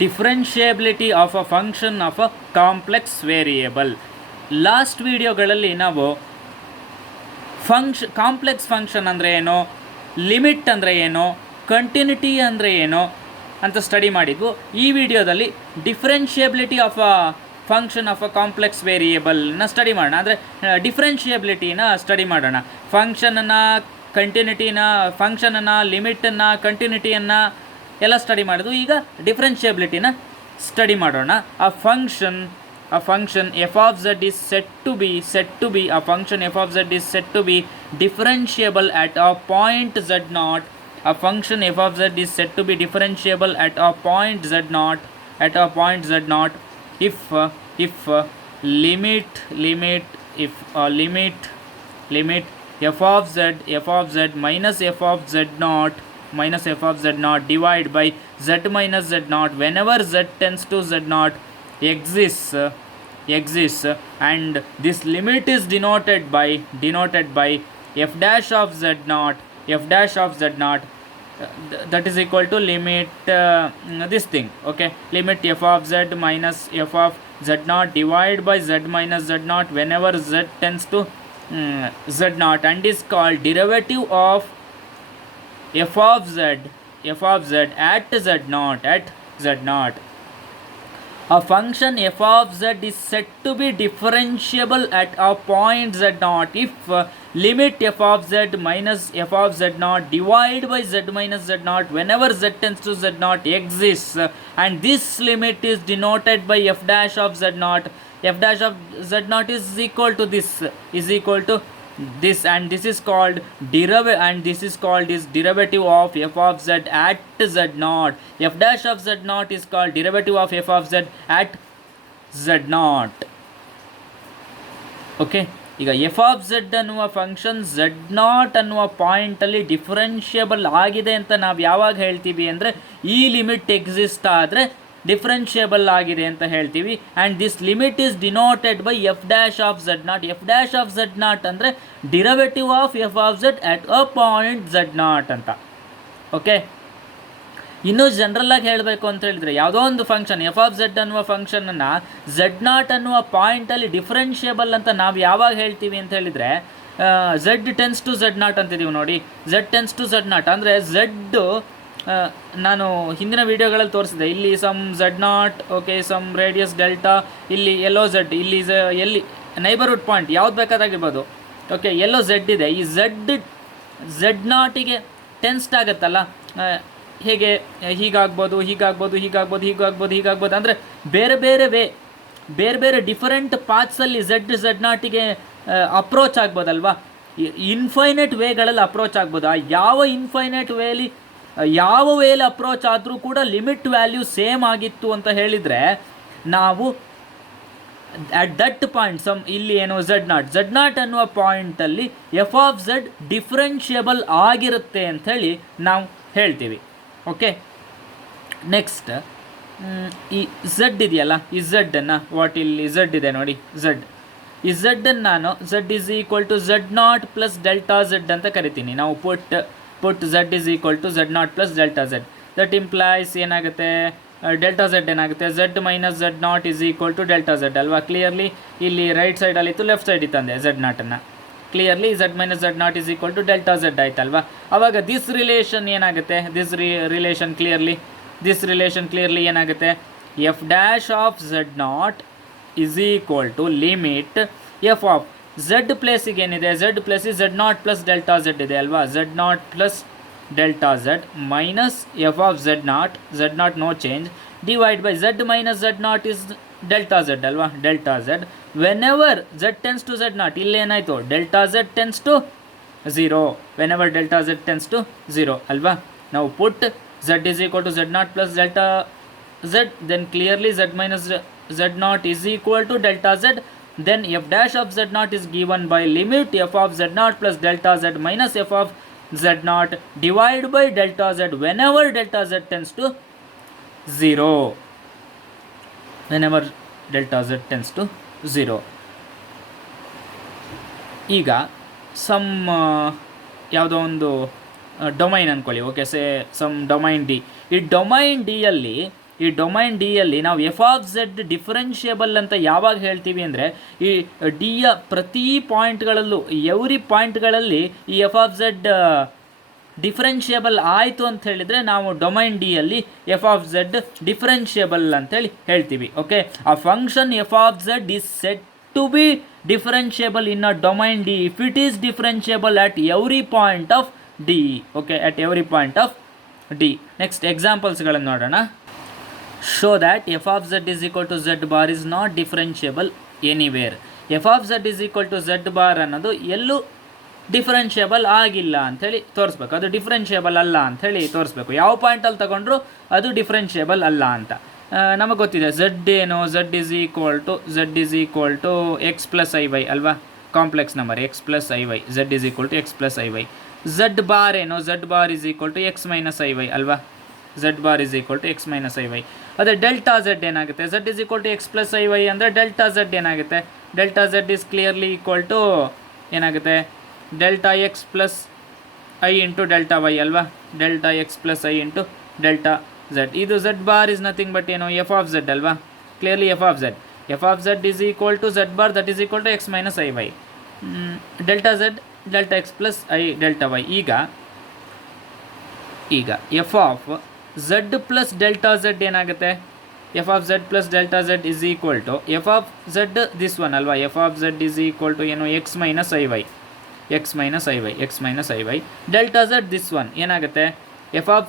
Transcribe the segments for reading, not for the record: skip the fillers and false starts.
Differentiability of a function of a complex variable. Last ವಿಡಿಯೋಗಳಲ್ಲಿ ನಾವು complex function ಅಂದರೆ ಏನು, ಲಿಮಿಟ್ ಅಂದರೆ ಏನು, ಕಂಟಿನ್ಯೂಟಿ ಅಂದರೆ ಏನು ಅಂತ ಸ್ಟಡಿ ಮಾಡಿದ್ವು. ಈ ವಿಡಿಯೋದಲ್ಲಿ differentiability of a function of a complex ವೇರಿಯೇಬಲ್ನ ಸ್ಟಡಿ ಮಾಡೋಣ. ಅಂದರೆ ಡಿಫ್ರೆನ್ಷಿಯಬಿಲಿಟಿನ ಸ್ಟಡಿ ಮಾಡೋಣ. ಫಂಕ್ಷನನ್ನು, ಕಂಟಿನ್ಯೂಟಿನ, ಫಂಕ್ಷನನ್ನು, ಲಿಮಿಟನ್ನು, ಕಂಟಿನ್ಯೂಟಿಯನ್ನು ಎಲ್ಲ ಸ್ಟಡಿ ಮಾಡಿದ್ವು. ಈಗ ಡಿಫ್ರೆನ್ಷಿಯಬಿಲಿಟಿನ ಸ್ಟಡಿ ಮಾಡೋಣ. a function f of z is said to be a function f of z is said to be differentiable at a point z naught. A function f of z is said to be differentiable at a point z naught if limit f of z minus f of z naught divided by z minus z naught whenever z tends to z naught exists, and this limit is denoted by f dash of z naught that is equal to limit this thing, okay, limit f of z minus f of z naught divided by z minus z naught whenever z tends to z naught, and is called derivative of f of z at z naught. A function f of z is said to be differentiable at a point z naught if limit f of z minus f of z naught divided by z minus z naught whenever z tends to z naught exists, and this limit is denoted by f dash of z naught. F dash of z naught is equal to this, and this is called derivative of f of z at z naught. F dash of z naught is called derivative of f of z at z naught. Okay, ಈಗ F of z ಅನ್ನುವ function z naught ಅನ್ನುವ ಪಾಯಿಂಟಲ್ಲಿ differentiable ಆಗಿದೆ ಅಂತ ನಾವು ಯಾವಾಗ ಹೇಳ್ತೀವಿ ಅಂದರೆ ಈ ಲಿಮಿಟ್ ಎಕ್ಸಿಸ್ಟ್ ಆದರೆ ಡಿಫ್ರೆನ್ಷಿಯಬಲ್ ಆಗಿದೆ ಅಂತ ಹೇಳ್ತೀವಿ. And this limit is denoted by F dash of Z naught. F dash of Z naught ಅಂದರೆ derivative of F of Z at a point Z naught ಅಂತ. ಓಕೆ, ಇನ್ನೂ ಜನರಲ್ಲಾಗಿ ಹೇಳಬೇಕು ಅಂತ ಹೇಳಿದರೆ ಯಾವುದೋ ಒಂದು ಫಂಕ್ಷನ್ ಎಫ್ ಆಫ್ ಝೆಡ್ ಅನ್ನುವ ಫಂಕ್ಷನನ್ನು ಝೆಡ್ ನಾಟ್ ಅನ್ನುವ ಪಾಯಿಂಟಲ್ಲಿ ಡಿಫ್ರೆನ್ಷಿಯಬಲ್ ಅಂತ ನಾವು ಯಾವಾಗ ಹೇಳ್ತೀವಿ ಅಂತ ಹೇಳಿದರೆ Z tends to Z naught ಅಂತಿದ್ದೀವಿ ನೋಡಿ. Z tends to Z naught ಅಂದರೆ ಝೆಡ್ಡು, ನಾನು ಹಿಂದಿನ ವೀಡಿಯೋಗಳಲ್ಲಿ ತೋರಿಸಿದೆ, ಇಲ್ಲಿ some Z naught, okay, some radius delta, ಇಲ್ಲಿ ಎಲ್ಲೋ ಝೆಡ್, ಇಲ್ಲಿ ಎಲ್ಲಿ ನೈಬರ್ಹುಡ್ ಪಾಯಿಂಟ್ ಯಾವ್ದು ಬೇಕಾದಾಗಿರ್ಬೋದು. ಓಕೆ, ಎಲ್ಲೋ ಝೆಡ್ ಇದೆ. ಈ ಝೆಡ್ ನಾಟಿಗೆ ಟೆನ್ಸ್ಡ್ ಆಗುತ್ತಲ್ಲ, ಹೇಗೆ ಹೀಗಾಗ್ಬೋದು ಅಂದರೆ ಬೇರೆ ಬೇರೆ ಡಿಫರೆಂಟ್ ಪಾತ್ಸಲ್ಲಿ ಝೆಡ್ ನಾಟಿಗೆ ಅಪ್ರೋಚ್ ಆಗ್ಬೋದಲ್ವಾ. ಇನ್ಫೈನೈಟ್ ವೇಗಳಲ್ಲಿ ಅಪ್ರೋಚ್ ಆಗ್ಬೋದು. ಯಾವ ಇನ್ಫೈನೈಟ್ ವೇಲಿ ಯಾವ ವೇಲಿ ಅಪ್ರೋಚ್ ಆದರೂ ಕೂಡ ಲಿಮಿಟ್ ವ್ಯಾಲ್ಯೂ ಸೇಮ್ ಆಗಿತ್ತು ಅಂತ ಹೇಳಿದರೆ ನಾವು ಅಟ್ ದಟ್ ಪಾಯಿಂಟ್ ಇಲ್ಲಿ ಏನು ಝೆಡ್ ನಾಟ್ ಅನ್ನುವ ಪಾಯಿಂಟಲ್ಲಿ ಎಫ್ ಆಫ್ ಝೆಡ್ ಡಿಫ್ರೆನ್ಷಿಯಬಲ್ ಆಗಿರುತ್ತೆ ಅಂಥೇಳಿ ನಾವು ಹೇಳ್ತೀವಿ. ಓಕೆ, ನೆಕ್ಸ್ಟ್ ಈ ಝೆಡ್ ಇದೆಯಲ್ಲ, ಈ ಝೆಡ್ಡನ್ನು ಇಲ್ಲಿ ಝೆಡ್ ಇದೆ ನೋಡಿ, ಈ ಝೆಡ್ಡನ್ನು ನಾನು Z is equal to Z not plus delta Z ಅಂತ ಕರಿತೀನಿ. ನಾವು put Z is equal to Z not plus delta Z. That implies ಏನಾಗುತ್ತೆ, ಡೆಲ್ಟಾ ಝೆಡ್ ಏನಾಗುತ್ತೆ, Z minus Z not is equal to delta Z ಅಲ್ವಾ. Clearly ಇಲ್ಲಿ right ಸೈಡಲ್ಲಿತ್ತು, left side ಇತ್ತಂದೆ Z ನಾಟನ್ನು. Clearly Z minus Z not is equal to delta Z ಆಯ್ತಲ್ವಾ. ಆವಾಗ this relation ಏನಾಗುತ್ತೆ, ದಿಸ್ ರಿಲೇಷನ್ ಕ್ಲಿಯರ್ಲಿ ಏನಾಗುತ್ತೆ, F dash of Z not is equal to limit F of Z ಪ್ಲೇಸಿಗೆ ಏನಿದೆ, Z ಪ್ಲೇಸಿಗೆ Z not plus delta Z ಇದೆ ಅಲ್ವಾ. Z not plus delta Z minus F of Z naught no change, divide by Z minus Z naught is delta Z ಅಲ್ವಾ. Delta Z whenever Z tends to Z naught, ಇಲ್ಲೇನಾಯಿತು delta Z tends to zero, whenever delta Z tends to zero ಅಲ್ವಾ. ನಾವು put Z is equal to Z not plus delta z, then clearly Z minus Z not is equal to delta z. Then f dash of z naught is given by limit f of z naught plus delta z minus f of z naught divided by delta z whenever delta z tends to 0. Whenever delta z tends to 0. ಈಗ some ಯಾವುದೋ ಒಂದು domain ಅಂದ್ಕೊಳ್ಳಿ. Okay, some domain D. ಈ domain ಡಿಯಲ್ಲಿ ಈ domain ಡಿಯಲ್ಲಿ ನಾವು f of Z differentiable ಅಂತ ಯಾವಾಗ ಹೇಳ್ತೀವಿ ಅಂದರೆ, ಈ ಡಿಯ ಪ್ರತಿ ಪಾಯಿಂಟ್ಗಳಲ್ಲೂ ಎವ್ರಿ ಪಾಯಿಂಟ್ಗಳಲ್ಲಿ ಈ ಎಫ್ ಆಫ್ ಝೆಡ್ ಡಿಫರೆನ್ಷಿಯಬಲ್ ಆಯಿತು ಅಂತ ಹೇಳಿದರೆ ನಾವು ಡೊಮೈನ್ ಡಿಯಲ್ಲಿ ಎಫ್ ಆಫ್ ಝೆಡ್ ಡಿಫರೆನ್ಷಿಯಬಲ್ ಅಂತೇಳಿ ಹೇಳ್ತೀವಿ. ಓಕೆ, ಆ function F of Z is set to be differentiable in a domain D if it is differentiable at every point of D. Okay, at every point of D. Next ಎಕ್ಸಾಂಪಲ್ಸ್ಗಳನ್ನು ನೋಡೋಣ. Show that F of Z is equal to Z bar is not differentiable anywhere. F of Z is equal to Z bar ಅನ್ನೋದು ಎಲ್ಲೂ differentiable ಆಗಿಲ್ಲ ಅಂಥೇಳಿ ತೋರಿಸ್ಬೇಕು. ಅದು differentiable ಅಲ್ಲ ಅಂಥೇಳಿ ತೋರಿಸ್ಬೇಕು. ಯಾವ ಪಾಯಿಂಟಲ್ಲಿ ತಗೊಂಡ್ರು ಅದು ಡಿಫರೆನ್ಷಿಯಬಲ್ ಅಲ್ಲ ಅಂತ ನಮಗೆ ಗೊತ್ತಿದೆ. ಝೆಡ್ ಏನು, Z is equal to X plus I Y ಅಲ್ವಾ, complex number X plus I Y. Z is equal to X plus I Y. Z bar ಏನು, Z bar is equal to X minus I Y ಅಲ್ವಾ. Z bar is equal to X minus I Y. ಅದೇ delta Z ಏನಾಗುತ್ತೆ, Z is equal to X plus I Y ಅಂದರೆ delta Z ಏನಾಗುತ್ತೆ, delta Z is clearly equal to ಏನಾಗುತ್ತೆ, delta X plus I into delta Y ಅಲ್ವಾ. Delta X plus I into delta Z. ಇದು Z bar is nothing but ಏನು, F of Z ಅಲ್ವಾ. Clearly F of Z. F of Z is equal to Z bar that is equal to X minus I Y. Delta Z delta X plus I delta Y. ಈಗ F of Z plus delta Z ಏನಾಗುತ್ತೆ, F of Z plus delta Z is equal to F of Z this one ಅಲ್ವಾ. F of Z is equal to ಏನು, X minus I Y. X minus I Y, X minus I Y. Delta Z this one ಏನಾಗುತ್ತೆ, F of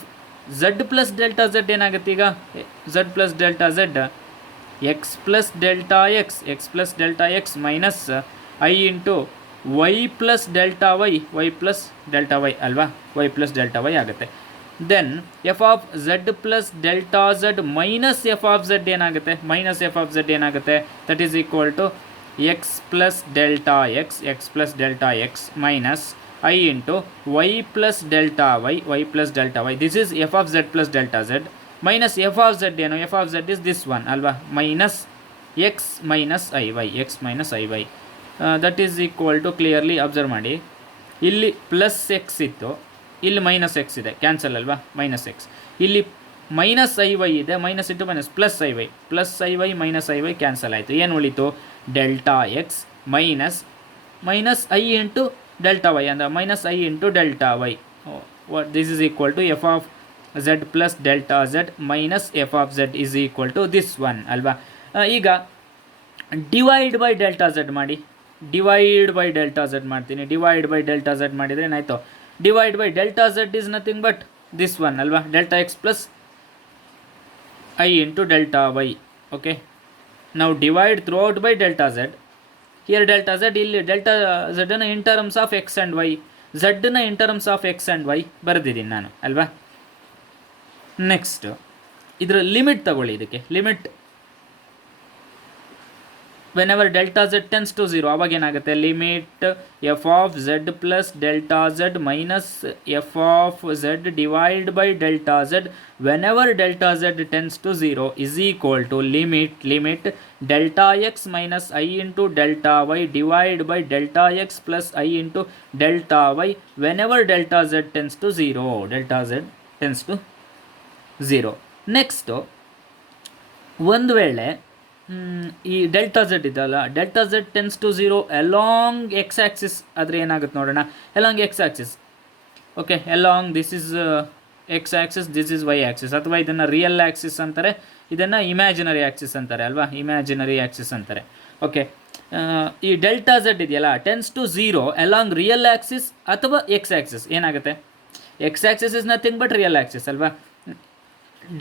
Z plus delta Z ಏನಾಗುತ್ತೆ ಈಗ, Z plus delta Z X plus delta X, X plus delta X minus I into Y plus delta Y, Y plus delta Y ಅಲ್ವಾ. Y plus delta Y ಆಗುತ್ತೆ. Then F of Z plus delta Z minus F of Z ಏನಾಗುತ್ತೆ, minus F of Z ಏನಾಗುತ್ತೆ, that is equal to X plus delta X, X plus delta X minus I into Y plus delta Y, Y plus delta Y. This is F of Z plus delta Z minus F of Z ಏನು, F of Z is this one ಅಲ್ವಾ, minus X minus I Y, X minus I Y. That is equal to, clearly observe ಮಾಡಿ, ಇಲ್ಲಿ plus x ಇತ್ತು, ಇಲ್ಲಿ minus x ಇದೆ, cancel ಅಲ್ವಾ, minus x. ಇಲ್ಲಿ minus I y ಇದೆ, minus into minus plus I y, plus I y minus I y cancel ಆಯಿತು. ಏನು ಉಳಿತು, delta X minus minus I into delta y ಅಂದರೆ minus I into delta Y. This is equal to F of Z plus delta Z minus F of Z is equal to this one ಅಲ್ವಾ. ಈಗ divide by delta z ಮಾಡಿ, divide by delta z ಮಾಡ್ತೀನಿ. Divide by delta z ಮಾಡಿದರೆ ಏನಾಯಿತು, divide by delta z is nothing but this one ಅಲ್ವಾ, delta X plus I into delta y. Okay, ನಾವು divide throughout by delta z. Here delta z, ಇಲ್ಲಿ delta ಝೆಡ್ನ in terms of x and y, ಝೆಡ್ನ in terms of x and y ಬರೆದಿದ್ದೀನಿ ನಾನು ಅಲ್ವಾ. Next ಇದರ limit ತಗೊಳ್ಳಿ. ಇದಕ್ಕೆ limit whenever delta Z tends to zero, ಅವಾಗ ಏನಾಗುತ್ತೆ, limit F of Z plus delta Z minus F of z divide by delta Z whenever delta Z tends to zero is equal to limit delta X minus I into delta y divide by delta X plus I into delta y whenever delta Z tends to zero, delta Z tends to zero. Next ಒಂದು ವೇಳೆ ಈ delta z ಇದಲ್ಲ, delta Z tends to zero along x axis ಆದರೆ ಏನಾಗುತ್ತೆ ನೋಡೋಣ. Along x axis, okay, along this is x axis, this is y axis, ಅಥವಾ ಇದನ್ನು real Axis ಅಂತಾರೆ, ಇದನ್ನು ಇಮ್ಯಾಜಿನರಿ ಆ್ಯಕ್ಸಿಸ್ ಅಂತಾರೆ ಅಲ್ವಾ, ಇಮ್ಯಾಜಿನರಿ ಆ್ಯಕ್ಸಿಸ್ ಅಂತಾರೆ. ಓಕೆ, ಈ ಡೆಲ್ಟಾ ಝೆಡ್ ಇದೆಯಲ್ಲ tends to zero along real axis ಅಥವಾ ಎಕ್ಸ್ ಆ್ಯಕ್ಸಿಸ್, ಏನಾಗುತ್ತೆ, x axis is nothing but real axis ಅಲ್ವಾ.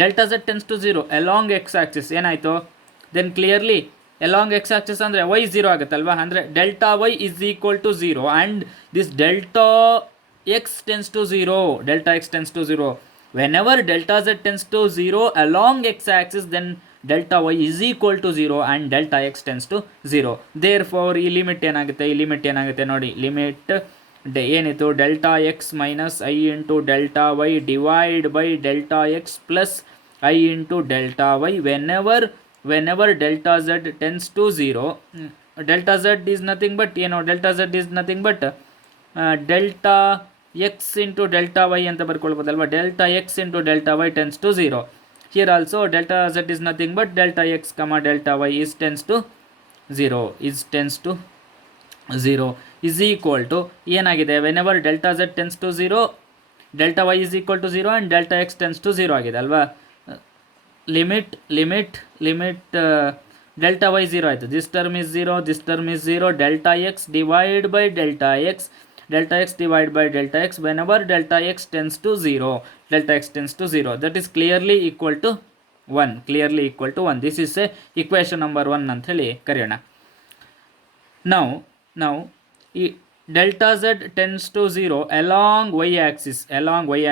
Delta Z tends to zero along x axis ಏನಾಯಿತು, then clearly along x axis ಅಂದರೆ y zero ಆಗುತ್ತಲ್ವಾ, ಅಂದರೆ delta y is equal to zero and this delta x tends to zero, delta x tends to zero. Whenever delta Z tends to zero along x axis then delta y is equal to zero and delta x tends to zero. Therefore ಈ limit ಏನಾಗುತ್ತೆ, ನೋಡಿ, limit ಏನಿತ್ತು, delta X minus I into delta y divide by delta X plus I into delta y whenever delta z tends to 0, delta z is nothing but delta z is nothing but delta x into delta y ಅಂತ ಬರ್ಕೊಳ್ಬೋದಲ್ವಾ. delta x into delta y tends to 0. Here also delta z is nothing but delta x comma delta y is tends to 0 is equal to ಏನಾಗಿದೆ, whenever delta z tends to 0 delta y is equal to 0 and delta x tends to 0 ಆಗಿದೆ ಅಲ್ವಾ. Limit delta y 0 ಆಯಿತು, this term is 0, delta x divide by delta x divided by delta x whenever delta x tends to 0, that is clearly equal to 1. This is a equation number 1 ಅಂತ ಹೇಳಿ ಕರೆಯೋಣ. now ಈ delta z tends to 0 along y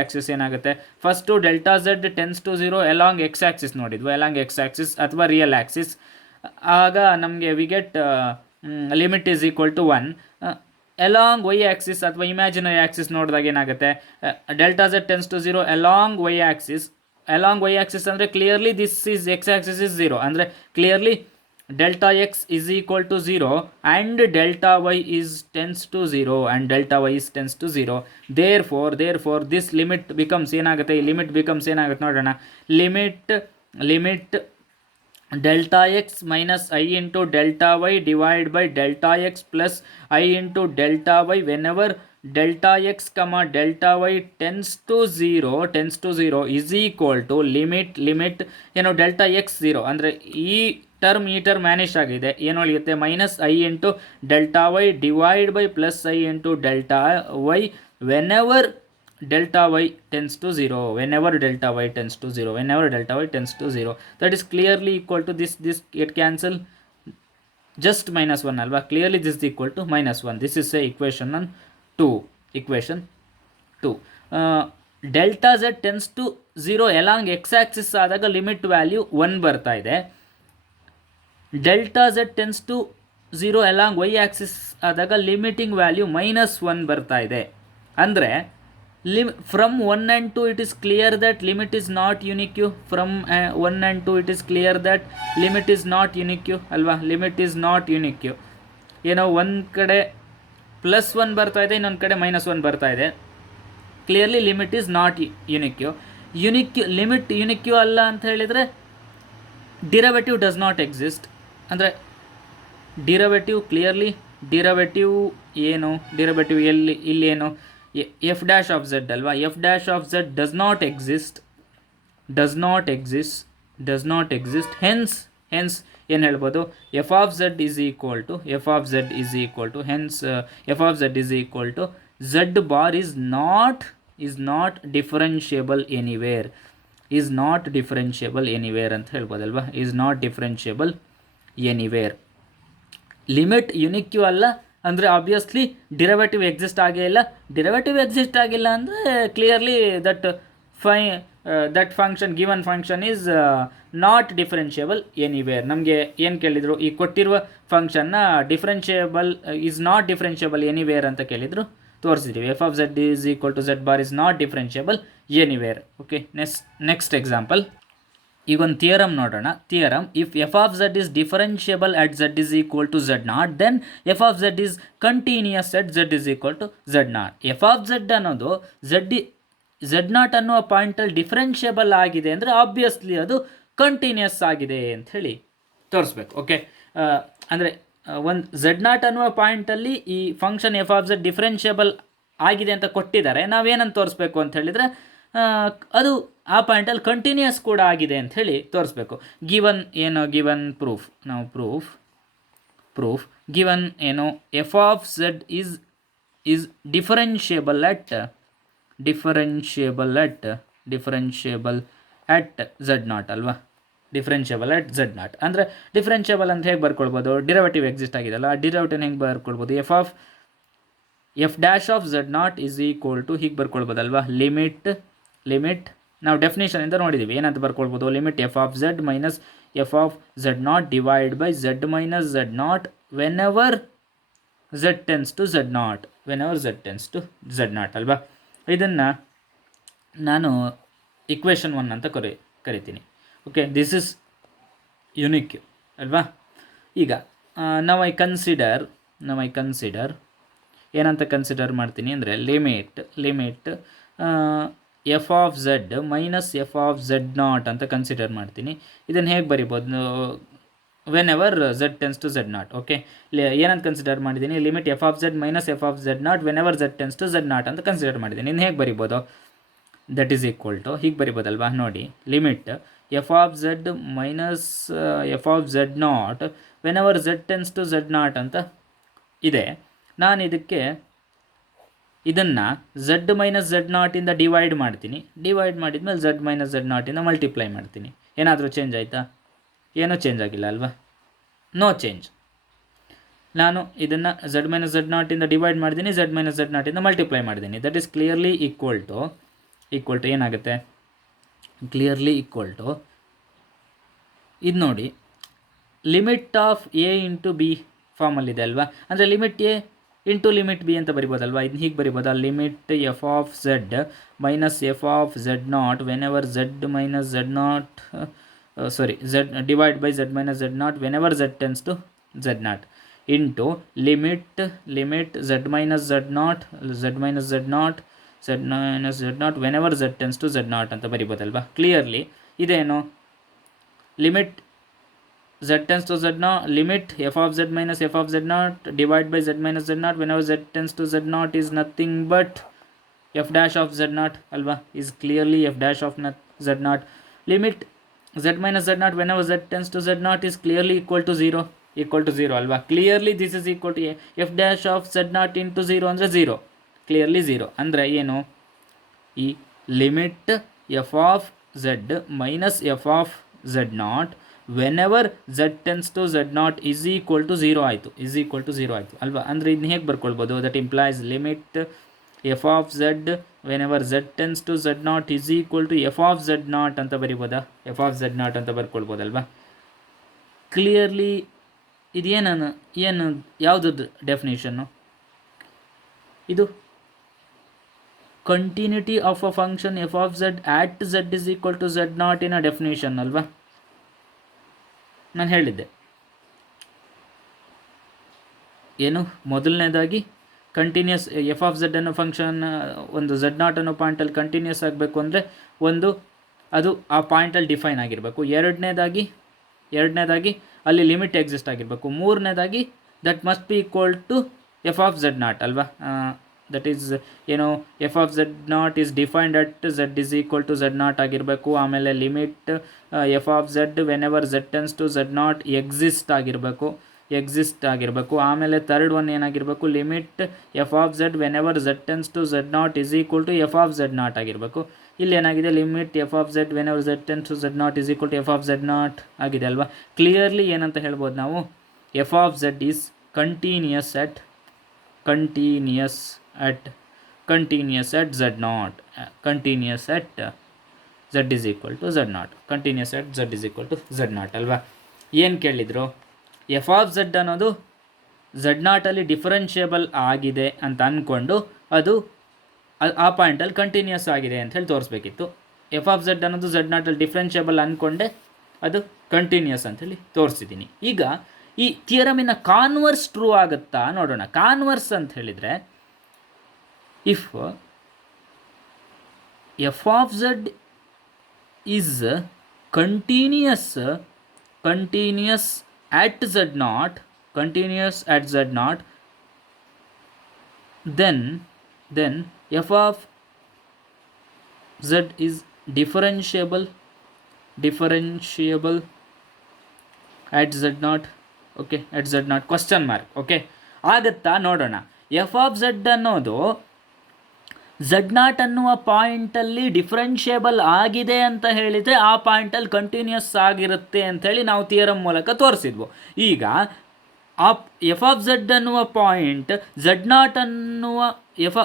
axis ಏನಾಗುತ್ತೆ, first delta z tends to 0 along x axis ನೋಡಿದ್ವಿ, along x axis ಅಥವಾ real axis. ಆಗ ನಮಗೆ we get limit is equal to 1. Along y axis ಅಥವಾ ಇಮ್ಯಾಜಿನರಿ ಆಕ್ಸಿಸ್ ನೋಡಿದಾಗ ಏನಾಗುತ್ತೆ, delta z tends to 0 along y axis ಅಂದರೆ clearly this is x axis is 0 ಅಂದರೆ clearly delta x is equal to 0 and delta y is tends to 0. Therefore this limit becomes ಏನಾಗುತ್ತೆ, ಈ limit becomes ಏನಾಗುತ್ತೆ ನೋಡೋಣ, limit delta x minus I into delta y divided by delta x plus I into delta y whenever delta x comma delta y tends to 0 is equal to limit ಏನು delta x 0 ಅಂದರೆ ಈ term ಮ್ಯಾನಿಷ್ ಆಗಿದೆ, ಏನು ಉಳಿಯುತ್ತೆ, minus I into delta y divide by plus I into delta y whenever delta y tends to 0, whenever delta y tends to 0. That is clearly equal to this get cancel, just -1 ಅಲ್ವಾ, clearly this is equal to -1. This is a equation 2. Delta z tends to 0 along x axis ಆದಾಗ limit value 1 ಬರ್ತಾ ಇದೆ, delta z tends to 0 along y axis ಆದಾಗ limiting value -1 ಬರ್ತಾ ಇದೆ. ಅಂದರೆ from 1 and 2 it is clear that limit is not unique. From 1 and 2 it is clear that limit is not unique ಅಲ್ವಾ, limit is not unique. ಏನೋ ಒಂದು ಕಡೆ +1 ಬರ್ತಾ ಇದೆ, ಇನ್ನೊಂದು ಕಡೆ -1 ಬರ್ತಾ ಇದೆ, clearly limit is not unique. Limit unique ಅಲ್ಲ ಅಂತ ಹೇಳಿದರೆ ಡಿರವೇಟಿವ್ ಡಸ್ ನಾಟ್ ಎಕ್ಸಿಸ್ಟ್. ಅಂದರೆ ಡಿರವೇಟಿವ್ ಕ್ಲಿಯರ್ಲಿ ಡಿರವೇಟಿವ್ ಇಲ್ಲೇನು ಎಫ್ ಡ್ಯಾಶ್ ಆಫ್ ಝೆಡ್ ಅಲ್ವಾ, f dash of z does not exist. Hence ಏನು ಹೇಳ್ಬೋದು, f of Z is equal to hence f of Z is equal to Z bar is not differentiable anywhere ಅಂತ ಹೇಳ್ಬೋದಲ್ವಾ, is not differentiable anywhere. Limit unique ಅಲ್ಲ ಅಂದರೆ obviously derivative exist ಆಗಿಲ್ಲ ಅಂದರೆ clearly that function given function is not differentiable anywhere. ನಮಗೆ ಏನು ಕೇಳಿದರು, ಈ ಕೊಟ್ಟಿರುವ ಫಂಕ್ಷನ್ನ ಈಸ್ ನಾಟ್ ಡಿಫರೆನ್ಷಿಯಬಲ್ ಎನಿವೇರ್ ಅಂತ ಕೇಳಿದರು, ತೋರಿಸಿದ್ದೀವಿ. F of Z is equal to Z bar is not differentiable anywhere. Okay, next example. ಈಗ ಒಂದು ಥಿಯರಮ್ ನೋಡೋಣ. Theorem, if f of Z is differentiable at z is equal to Z naught, then F of Z is continuous at z is equal to Z naught. F of z ಅನ್ನೋದು z naught ಅನ್ನುವ ಪಾಯಿಂಟಲ್ಲಿ differentiable ಆಗಿದೆ ಅಂದರೆ obviously ಅದು continuous ಆಗಿದೆ ಅಂತ ಹೇಳಿ ತೋರಿಸ್ಬೇಕು. ಓಕೆ, ಅಂದರೆ ಒಂದು ಝೆಡ್ ನಾಟ್ ಅನ್ನುವ ಪಾಯಿಂಟಲ್ಲಿ ಈ function F of Z differentiable ಆಗಿದೆ ಅಂತ ಕೊಟ್ಟಿದ್ದಾರೆ, ನಾವೇನಂತ ತೋರಿಸ್ಬೇಕು ಅಂತ ಹೇಳಿದರೆ ಅದು ಆ ಪಾಯಿಂಟಲ್ಲಿ ಕಂಟಿನ್ಯೂಯಸ್ ಕೂಡ ಆಗಿದೆ ಅಂತ ಹೇಳಿ ತೋರಿಸ್ಬೇಕು. ಗಿವನ್ ಪ್ರೂಫ್, ನಾವು ಪ್ರೂಫ್ ಗಿವನ್ ಏನು, F of Z is differentiable at z naught ಅಲ್ವಾ, ಡಿಫರೆನ್ಷಿಯಬಲ್ ಅಟ್ ಝೆಡ್ ನಾಟ್. ಅಂದರೆ ಡಿಫರೆನ್ಷಿಯಬಲ್ ಅಂತ ಹೇಗೆ ಬರ್ಕೊಳ್ಬೋದು, ಡಿರವೇಟಿವ್ ಎಕ್ಸಿಸ್ಟ್ ಆಗಿದೆಲ್ಲ, ಆ ಡಿರವೇಟಿವ್ ಹೆಂಗೆ ಬರ್ಕೊಳ್ಬೋದು, f dash of Z not is equal to ಹೀಗೆ ಬರ್ಕೊಳ್ಬೋದಲ್ವಾ, ಲಿಮಿಟ್ ನಾವು ಡೆಫಿನೇಷನಿಂದ ನೋಡಿದ್ದೀವಿ, ಏನಂತ ಬರ್ಕೊಳ್ಬೋದು, limit F of z minus F of Z naught divide by Z minus Z naught whenever Z tends to Z naught ಅಲ್ವಾ. ಇದನ್ನು ನಾನು ಇಕ್ವೇಷನ್ 1 ಅಂತ ಕರಿತೀನಿ. ಓಕೆ, ದಿಸ್ ಇಸ್ ಯುನಿಕ್ ಅಲ್ವಾ. ಈಗ ನಾವು ಐ ಕನ್ಸಿಡರ್ ಏನಂತ ಕನ್ಸಿಡರ್ ಮಾಡ್ತೀನಿ ಅಂದರೆ limit F of z minus F of Z naught ಅಂತ ಕನ್ಸಿಡರ್ ಮಾಡ್ತೀನಿ. ಇದನ್ನು ಹೇಗೆ ಬರಿಬೋದು? Whenever z tends to Z naught. Okay, ಏನಂತ ಕನ್ಸಿಡರ್ ಮಾಡಿದ್ದೀನಿ? Limit F of z minus F of Z naught whenever z tends to Z naught ಅಂತ consider ಮಾಡಿದ್ದೀನಿ. ಇನ್ನು ಹೇಗೆ ಬರಿಬೋದು? ದಟ್ ಈಸ್ ಈಕ್ವಲ್ ಟು ಹೀಗೆ ಬರಿಬೋದಲ್ವಾ? ನೋಡಿ, limit F of z minus F of Z naught whenever z tends to Z naught ಅಂತ ಇದೆ. ನಾನು ಇದನ್ನು ಝೆಡ್ ಮೈನಸ್ ಝೆಡ್ ನಾಟಿಂದ ಡಿವೈಡ್ ಮಾಡ್ತೀನಿ. ಡಿವೈಡ್ ಮಾಡಿದ್ಮೇಲೆ ಝೆಡ್ ಮೈನಸ್ ಝೆಡ್ ನಾಟಿಂದ ಮಲ್ಟಿಪ್ಲೈ ಮಾಡ್ತೀನಿ. ಏನಾದರೂ ಚೇಂಜ್ ಆಯಿತಾ? ಏನೂ ಚೇಂಜ್ ಆಗಿಲ್ಲ ಅಲ್ವಾ? No change. ನಾನು ಇದನ್ನು ಝೆಡ್ ಮೈನಸ್ ಝೆಡ್ ನಾಟಿಂದ ಡಿವೈಡ್ ಮಾಡಿದ್ದೀನಿ, ಝೆಡ್ ಮೈನಸ್ ಝೆಡ್ ನಾಟಿಂದ ಮಲ್ಟಿಪ್ಲೈ ಮಾಡಿದ್ದೀನಿ. That is clearly equal to ಏನಾಗುತ್ತೆ? ಕ್ಲಿಯರ್ಲಿ ಈಕ್ವಲ್ ಟು ಇದು ನೋಡಿ, limit of a into b ಫಾರ್ಮಲ್ಲಿದೆ ಅಲ್ವಾ? ಅಂದರೆ limit a into limit b ಅಂತ ಬರಿಬೋದಲ್ವಾ? ಇದನ್ನ ಹೀಗೆ ಬರಿಬೋದಾ? Limit F of z minus F of Z naught whenever z minus Z naught z divide by Z minus Z naught whenever z tends to Z naught into limit z minus Z naught whenever z tends to Z naught ಅಂತ ಬರಿಬೋದಲ್ವಾ? Clearly ಇದೇನು? Limit z tends to z naught, limit f of z minus f of z naught divide by z minus z naught whenever z tends to z naught is nothing but f dash of z naught alva, is clearly f dash of z naught. Limit z minus z naught whenever z tends to z naught is clearly equal to 0 alva. Clearly this is equal to f dash of z naught into 0 andre 0, clearly 0 andre ಏನು? ಈ limit f of z minus f of z naught whenever Z tends to Z not is equal to 0 ಆಯಿತು ಅಲ್ವಾ? ಅಂದರೆ ಇದನ್ನ ಹೇಗೆ ಬರ್ಕೊಳ್ಬೋದು? That implies limit F of z whenever Z tends to Z not is equal to F of Z naught ಅಂತ ಬರಿಬೋದಾ? F of Z naught ಅಂತ ಬರ್ಕೊಳ್ಬೋದಲ್ವಾ? ಕ್ಲಿಯರ್ಲಿ ಏನು ಯಾವುದದ್ದು ಡೆಫಿನೇಷನ್ನು? ಇದು continuity of a function F of z at Z is equal to Z naught in a definition ಅಲ್ವಾ? ನಾನು ಹೇಳಿದ್ದೆ ಏನು? ಮೊದಲನೇದಾಗಿ ಕಂಟಿನ್ಯೂಸ್ ಎಫ್ ಆಫ್ ಝೆಡ್ ಅನ್ನೋ ಫಂಕ್ಷನ್ ಒಂದು ಝೆಡ್ ನಾಟ್ ಅನ್ನೋ ಪಾಯಿಂಟಲ್ಲಿ ಕಂಟಿನ್ಯೂಸ್ ಆಗಬೇಕು ಅಂದರೆ ಅದು ಆ ಪಾಯಿಂಟಲ್ಲಿ ಡಿಫೈನ್ ಆಗಿರಬೇಕು. ಎರಡನೇದಾಗಿ ಅಲ್ಲಿ ಲಿಮಿಟ್ ಎಕ್ಸಿಸ್ಟ್ ಆಗಿರಬೇಕು. ಮೂರನೇದಾಗಿ that must be equal to F of Z naught ಅಲ್ವಾ? That is F of Z not is defined at z is equal to Z naught ಆಗಿರಬೇಕು. ಆಮೇಲೆ limit F of z whenever z tends to Z naught exist ಆಗಿರಬೇಕು. ಆಮೇಲೆ third one ಏನಾಗಿರಬೇಕು? Limit F of z whenever z tends to Z naught is equal to F of Z naught ಆಗಿರಬೇಕು. ಇಲ್ಲಿ ಏನಾಗಿದೆ? Limit F of z whenever z tends to Z naught is equal to F of Z naught ಆಗಿದೆ ಅಲ್ವಾ? Clearly ಏನಂತ ಹೇಳ್ಬೋದು ನಾವು? F of Z is continuous at z naught, continuous at z is equal to z naught, continuous at z is equal to z naught ಅಲ್ವಾ? ಏನು ಕೇಳಿದ್ರು? F of z ಅನ್ನೋದು Z ನಾಟಲ್ಲಿ differentiable ಆಗಿದೆ ಅಂತ ಅಂದ್ಕೊಂಡು ಅದು ಆ ಪಾಯಿಂಟಲ್ಲಿ ಕಂಟಿನ್ಯೂಸ್ ಆಗಿದೆ ಅಂತ ಹೇಳಿ ತೋರಿಸ್ಬೇಕಿತ್ತು. ಎಫ್ ಆಫ್ ಝೆಡ್ ಅನ್ನೋದು ಝೆಡ್ ನಾಟಲ್ಲಿ ಡಿಫರೆನ್ಷಿಯಬಲ್ ಅಂದ್ಕೊಂಡೆ ಅದು ಕಂಟಿನ್ಯೂಸ್ ಅಂಥೇಳಿ ತೋರಿಸಿದ್ದೀನಿ. ಈಗ ಈ ಥಿಯರಮಿನ ಕಾನ್ವರ್ಸ್ ಟ್ರೂ ಆಗುತ್ತಾ ನೋಡೋಣ. ಕಾನ್ವರ್ಸ್ ಅಂತ ಹೇಳಿದರೆ if f of z is continuous at z naught, then f of z is differentiable at z naught. Okay, at z naught question mark. Okay, ಆಗುತ್ತಾ ನೋಡೋಣ. ಎಫ್ ಆಫ್ ಝೆಡ್ ಅನ್ನೋದು z naught ಅನ್ನುವ ಪಾಯಿಂಟಲ್ಲಿ differentiable ಆಗಿದೆ ಅಂತ ಹೇಳಿದರೆ ಆ ಪಾಯಿಂಟಲ್ಲಿ continuous ಆಗಿರುತ್ತೆ ಅಂಥೇಳಿ ನಾವು ಥಿಯರಮ್ ಮೂಲಕ ತೋರಿಸಿದ್ವು. ಈಗ ಆ ಎಫ್ ಆಫ್ ಝೆಡ್ ಅನ್ನುವ ಪಾಯಿಂಟ್ ಝೆಡ್ ನಾಟ್ ಅನ್ನುವ ಎಫ್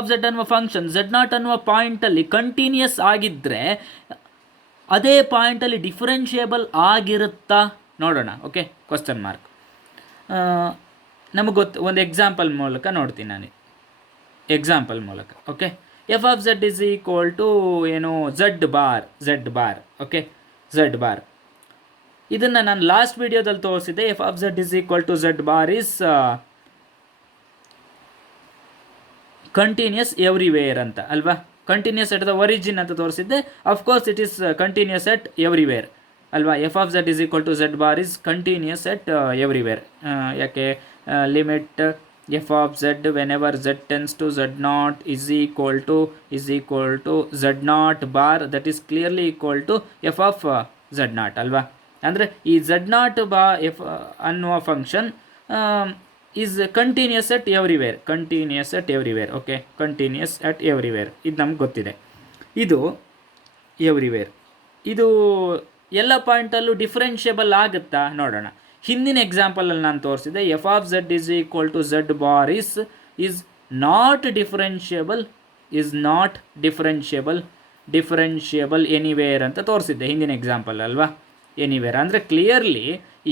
ಆಫ್ ಝೆಡ್ ಅನ್ನುವ ಫಂಕ್ಷನ್ ಝೆಡ್ ನಾಟ್ ಅನ್ನುವ ಪಾಯಿಂಟಲ್ಲಿ ಕಂಟಿನ್ಯೂಸ್ ಆಗಿದ್ದರೆ ಅದೇ ಪಾಯಿಂಟಲ್ಲಿ ಡಿಫ್ರೆನ್ಷಿಯಬಲ್ ಆಗಿರುತ್ತಾ ನೋಡೋಣ. Okay, question mark. ನಮಗೆ ಒಂದು ಎಕ್ಸಾಂಪಲ್ ಮೂಲಕ ನೋಡ್ತೀನಿ ನಾನು. ಎಕ್ಸಾಂಪಲ್ ಮೂಲಕ okay, f of Z is equal to Z bar. Okay, z bar ಇದನ್ನು ನಾನು ಲಾಸ್ಟ್ ವಿಡಿಯೋದಲ್ಲಿ ತೋರಿಸಿದ್ದೆ. F of Z is equal to Z bar is continuous everywhere ಅಂತ ಅಲ್ವಾ? ಕಂಟಿನ್ಯೂಸ್ ಎಟ್ ದ ಒರಿಜಿನ್ ಅಂತ ತೋರಿಸಿದ್ದೆ. Of course it is continuous at everywhere ಅಲ್ವಾ. F of Z is equal to Z bar is continuous at everywhere. ಯಾಕೆ limit F of z whenever z tends to Z naught is equal to Z naught bar that is clearly equal to F of Z naught ಅಲ್ವಾ. ಅಂದರೆ ಈ z naught bar f ಅನ್ನುವ function is continuous at everywhere. Okay, continuous at everywhere ಇದು ನಮ್ಗೆ ಗೊತ್ತಿದೆ. ಇದು everywhere, ಇದು ಎಲ್ಲ ಪಾಯಿಂಟಲ್ಲೂ ಡಿಫ್ರೆನ್ಷಿಯಬಲ್ ಆಗುತ್ತಾ ನೋಡೋಣ. ಹಿಂದಿನ ಎಕ್ಸಾಂಪಲಲ್ಲಿ ನಾನು ತೋರಿಸಿದೆ f of Z is equal to Z bar is not differentiable anywhere ಅಂತ ತೋರಿಸಿದ್ದೆ ಹಿಂದಿನ ಎಕ್ಸಾಂಪಲ್ ಅಲ್ವಾ. ಎನಿವೇರ್ ಅಂದರೆ clearly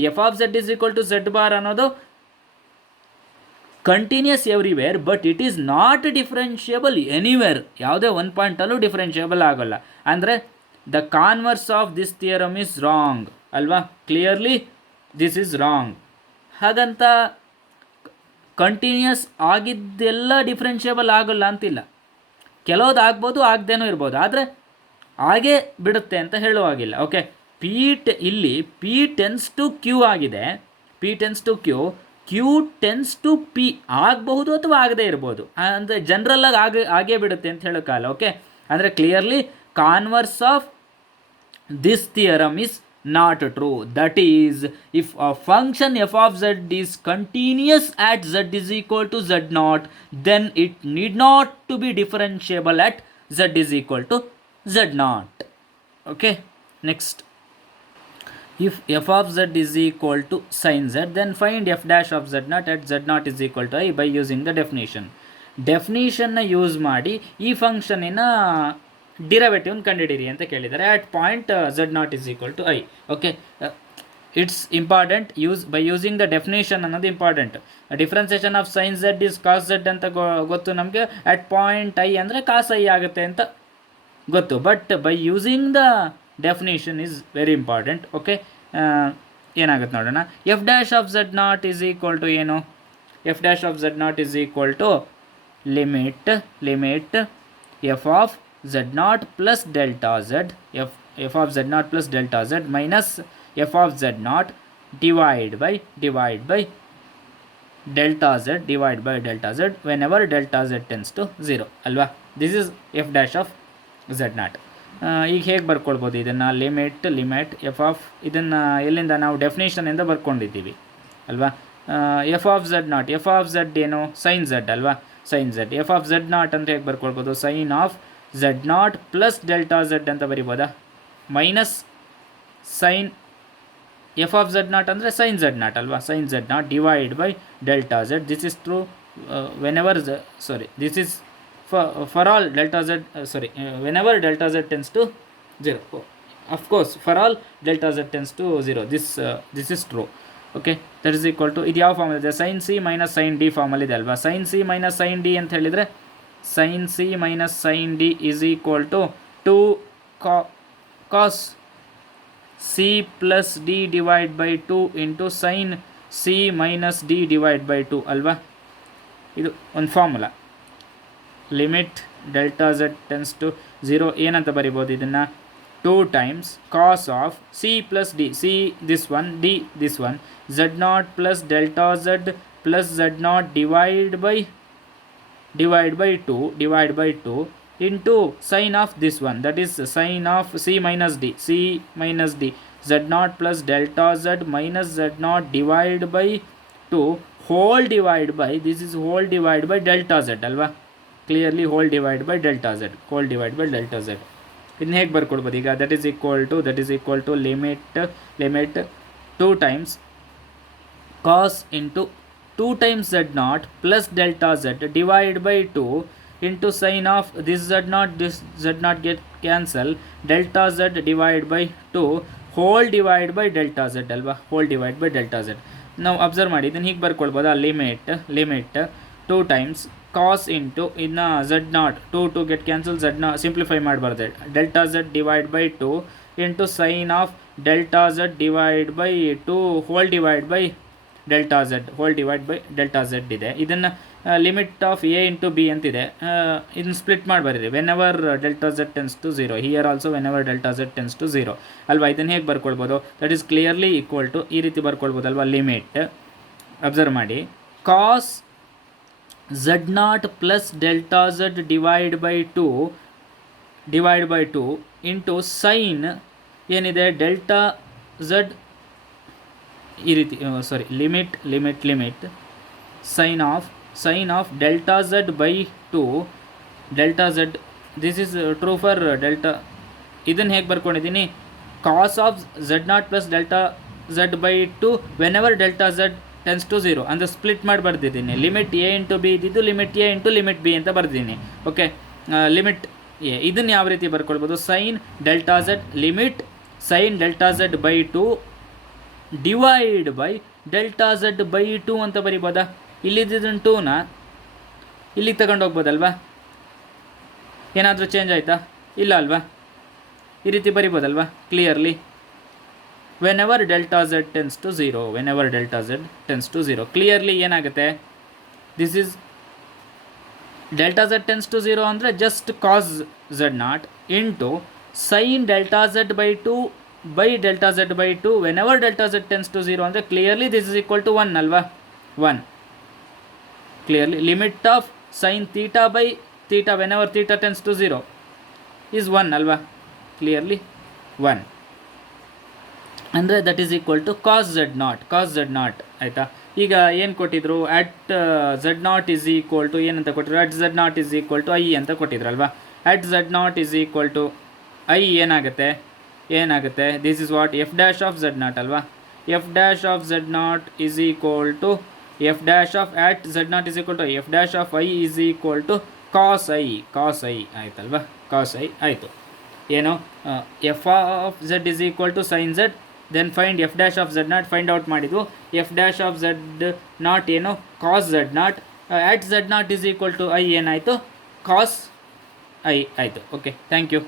F of Z is equal to Z bar ಅನ್ನೋದು continuous everywhere, but it is not differentiable anywhere. ಯಾವುದೇ ಒಂದು ಪಾಯಿಂಟಲ್ಲೂ differentiable ಆಗೋಲ್ಲ. ಅಂದರೆ the converse of this theorem is wrong ಅಲ್ವಾ. Clearly this is wrong. ಹಾಗಂತ ಕಂಟಿನ್ಯೂಸ್ ಆಗಿದ್ದೆಲ್ಲ ಡಿಫ್ರೆನ್ಷಿಯಬಲ್ ಆಗೋಲ್ಲ ಅಂತಿಲ್ಲ. ಕೆಲವ್ದು ಆಗ್ಬೋದು, ಆಗದೇನೂ ಇರ್ಬೋದು, ಆದರೆ ಹಾಗೇ ಬಿಡುತ್ತೆ ಅಂತ ಹೇಳುವಾಗಿಲ್ಲ. ಓಕೆ, ಇಲ್ಲಿ ಪಿ ಟೆನ್ಸ್ ಟು ಕ್ಯೂ ಆಗಿದೆ. P tends to q tends to p ಆಗಬಹುದು ಅಥವಾ ಆಗದೇ ಇರ್ಬೋದು. ಅಂದರೆ ಜನರಲ್ಲಾಗಿ ಆಗೇ ಬಿಡುತ್ತೆ ಅಂತ ಹೇಳೋಕ್ಕಾಗಲ್ಲ. ಓಕೆ, ಅಂದರೆ clearly converse of this theorem is not true. That is, if a function f of z is continuous at z is equal to z naught, then it need not to be differentiable at z is equal to z naught. Okay, next, if f of z is equal to sin z, then find f dash of z naught at z naught is equal to I by using the definition. ಡೆಫಿನಿಷನ್ನ use ಮಾಡಿ ಈ ಫಂಕ್ಷನಿನ derivative ಕಂಡುಹಿಡಿಯಿರಿ ಅಂತ ಕೇಳಿದ್ದಾರೆ. At point Z naught is equal to i. Okay, it's important. By using the definition ಅನ್ನೋದು important. Differentiation of sine z is cos z ಅಂತ ಗೊತ್ತು ನಮಗೆ. ಅಟ್ ಪಾಯಿಂಟ್ ಐ ಅಂದರೆ ಕಾಸ್ ಐ ಆಗುತ್ತೆ ಅಂತ ಗೊತ್ತು. But by using the definition is very important. Okay, ಏನಾಗುತ್ತೆ ನೋಡೋಣ. F dash of Z not is equal to ಏನು? F dash of Z not is equal to limit F of z naught plus delta z, f of z naught plus delta z minus f of z naught divide by delta z whenever delta z tends to 0 ಅಲ್ವಾ. This is F dash of z naught. ಈಗ ಹೇಗೆ ಬರ್ಕೊಳ್ಬೋದು ಇದನ್ನು? Limit F of, ಇದನ್ನು ಎಲ್ಲಿಂದ ನಾವು ಡೆಫಿನೇಷನಿಂದ ಬರ್ಕೊಂಡಿದ್ದೀವಿ ಅಲ್ವಾ. F of Z naught, f of Z ಏನು? ಸೈನ್ ಝೆಡ್ ಅಲ್ವಾ. Sine z F of Z naught ಅಂತ ಹೇಗೆ ಬರ್ಕೊಳ್ಬೋದು? Sine of Z not plus delta Z ಅಂತ ಬರಿಬೋದಾ? Minus sine f of Z naught ಅಂದರೆ ಸೈನ್ ಝೆಡ್ ನಾಟ್ ಅಲ್ವಾ. Sine z naught divide by delta Z. This is true whenever this is for all delta Z whenever delta Z tends to 0. Of course for all delta Z tends to 0. This is true. Okay, that is equal to, ಇದು ಯಾವ ಫಾರ್ಮಲ್ಲಿದೆ? Sine c minus sine d ಫಾರ್ಮಲ್ಲಿದೆ ಅಲ್ವಾ. Sine c minus sine d ಅಂತ ಹೇಳಿದರೆ sin c minus sin d is equal to 2 cos c plus d divided by 2 into sin c minus d divided by 2 ಅಲ್ವಾ. ಇದು ಒಂದು formula. Limit delta z tends to 0 ಏನಂತ ಬರಿಬೋದು ಇದನ್ನು? 2 times cos of c plus d, c this one, d this one, z naught plus delta z plus z naught divide by 2 into sin of this one, that is sin of c minus d, z naught plus delta z minus z naught divide by 2 whole divide by, this is whole divide by delta z ಅಲ್ವಾ. Clearly whole divide by delta z, ಇದನ್ನ ಹೇಗೆ ಬರ್ಕೊಡ್ಬೋದು ಈಗ? That is equal to limit 2 times cos into 2 times z naught plus delta z divided by 2 into sin of this z naught get cancel, delta z divided by 2 whole divided by delta z ಅಲ್ವಾ. whole divided by delta z. ನಾವು observe ಮಾಡಿ ಇದನ್ನು ಹೀಗೆ ಬರ್ಕೊಳ್ಬೋದಾ? Limit 2 times cos into ಇನ್ನು z naught 2 get cancel, z naught simplify ಮಾಡಬಾರ್ದು, delta z divided by 2 into sin of delta z divided by 2 whole divided by delta z whole divide by delta Z ಇದೆ. ಇದನ್ನು limit of a into b ಅಂತಿದೆ. ಇದನ್ನು split ಮಾಡಿ ಬರೀರಿ. Whenever delta Z tends to 0, here also whenever delta Z tends to 0 ಅಲ್ವಾ. ಇದನ್ನು ಹೇಗೆ ಬರ್ಕೊಳ್ಬೋದು? That is clearly equal to ಈ ರೀತಿ ಬರ್ಕೊಳ್ಬೋದಲ್ವಾ. ಲಿಮಿಟ್ ಅಬ್ಸರ್ವ್ ಮಾಡಿ, cos z0 plus delta z divide by two into sine ಏನಿದೆ delta z ಈ ರೀತಿ limit sign of delta z by two delta Z. This is true for delta. ಇದನ್ನು ಹೇಗೆ ಬರ್ಕೊಂಡಿದ್ದೀನಿ? Cos of z0 plus delta z by two whenever delta Z tends to 0 ಅಂದರೆ split ಮಾಡಿ ಬರ್ದಿದ್ದೀನಿ. Limit a into b ಇದ್ದಿದ್ದು limit a into limit b ಅಂತ ಬರ್ದಿದ್ದೀನಿ. Okay, limit a ಇದನ್ನು ಯಾವ ರೀತಿ ಬರ್ಕೊಳ್ಬೋದು? Sine delta z limit sine delta z by two divide by delta z by two ಅಂತ ಬರಿಬೋದಾ? ಇಲ್ಲಿದ್ದನ್ನು ಟೂನ ಇಲ್ಲಿಗೆ ತಗೊಂಡು ಹೋಗ್ಬೋದಲ್ವಾ? ಏನಾದರೂ ಚೇಂಜ್ ಆಯಿತಾ? ಇಲ್ಲ ಅಲ್ವಾ? ಈ ರೀತಿ ಬರಿಬೋದಲ್ವಾ clearly. Whenever delta Z tends to 0 clearly ಏನಾಗುತ್ತೆ? This is delta Z tends to 0 ಅಂದರೆ just cos z0 into sine delta z by two by delta z by two whenever delta Z tends to 0 ಅಂದರೆ clearly this is equal to 1 ಅಲ್ವಾ. 1 clearly limit of sine theta by theta whenever theta tends to 0 is 1 ಅಲ್ವಾ. Clearly 1 ಅಂದರೆ that is equal to cos z0 ಆಯಿತಾ. ಈಗ ಏನು ಕೊಟ್ಟಿದ್ರು? At z0 is equal to ಏನಂತ ಕೊಟ್ಟಿದ್ರು? At z0 is equal to i ಅಂತ ಕೊಟ್ಟಿದ್ರಲ್ವಾ. At z0 is equal to i ಏನಾಗುತ್ತೆ? This is what f dash of z0 ಅಲ್ವಾ. F dash of z0 is equal to f dash of at z0 is equal to f dash of i is equal to cos i ಆಯ್ತಲ್ವಾ. Cos i ಆಯಿತು. ಏನು F of Z is equal to sine z, then find f dash of z0 find out ಮಾಡಿದ್ವು. F dash of z0 ಏನು? Cos z0. At z0 is equal to i ಏನಾಯಿತು? Cos i ಆಯಿತು. Okay, thank you.